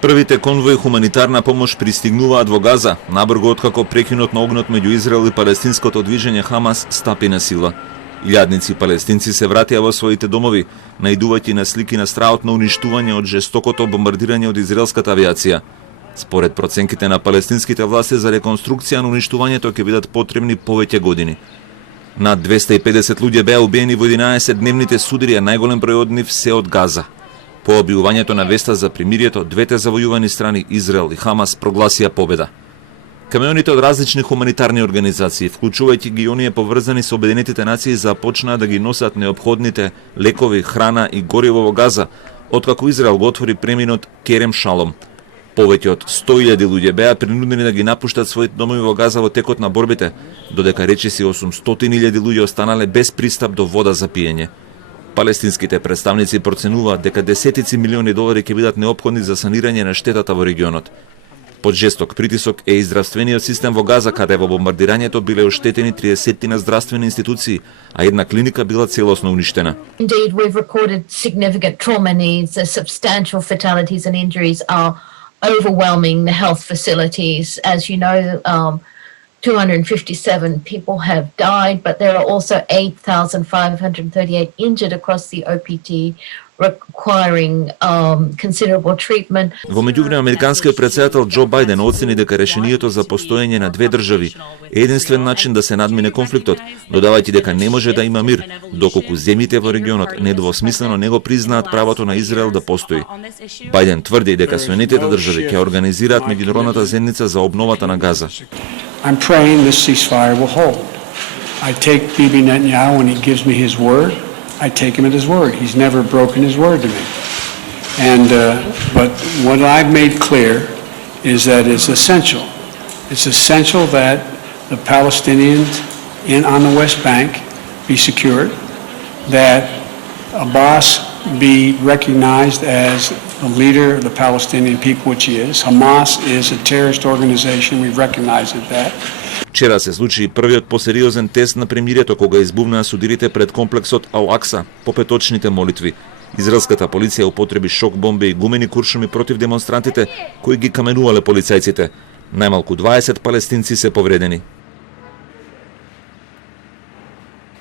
Првите конвои хуманитарна помош пристигнуваат во Газа, набрго откако прекинот на огнот меѓу Израел и палестинското движење Хамас стапи на сила. Илјадници палестинци се вратија во своите домови, наидувајќи на слики на страот на уништување од жестокото бомбардирање од израелската авиација. Според проценките на палестинските власти за реконструкција на уништувањето ќе бидат потребни повеќе години. Над 250 луѓе беа убиени во 11-дневните судари, а најголем број од нив се од Газа. По објавувањето на веста за примирието, двете завојувани страни, Израел и Хамас, прогласија победа. Камионите од различни хуманитарни организации, вклучувајќи ги оние поврзани со Обединетите нации, започнаа да ги носат неопходните лекови, храна и гориво во Газа, откако Израел го отвори преминот Керем Шалом. Повеќе од 100.000 луѓе беа принудени да ги напуштат своите домови во Газа во текот на борбите, додека речиси 800.000 луѓе останале без пристап до вода за пиење. Палестинските представници проценуваат дека десетици милиони долари ќе бидат неопходни за санирање на штетата во регионот. Под жесток притисок е и здравствениот систем во Газа, каде во бомбардирањето биле оштетени 30 здравствени институции, а една клиника била целосно уништена. Indeed, we've recorded significant trauma needs, substantial fatalities and injuries are overwhelming the health facilities. As you know, 257 people have died, but there are also 8,538 injured across the OPT, requiring considerable treatment. Во меѓувреме, американскиот претседател Џо Бајден оцени дека решението за постоење на две држави е единствен начин да се надмине конфликтот, додавајќи дека не може да има мир, доколку земјите во регионот недвосмислено не го признаат правото на Израел да постои. Бајден тврди дека Соединетите држави ќе организираат меѓународната заедница за обновата на Газа. I'm praying this ceasefire will hold. I take Bibi Netanyahu when he gives me his word. I take him at his word. He's never broken his word to me. And but what I've made clear is that it's essential. It's essential that the Palestinians on the West Bank be secured, that Abbas be recognized as the leader of the Palestinian people, which he is. Hamas is a terrorist organization. We've recognized that. Вчера се случи првиот посериозен тест на премирието кога избувнаа судирите пред комплексот Ал-Акса по петочните молитви. Израелската полиција употреби шок бомби и гумени куршуми против демонстрантите кои ги каменувале полицајците. Најмалку 20 палестинци се повредени.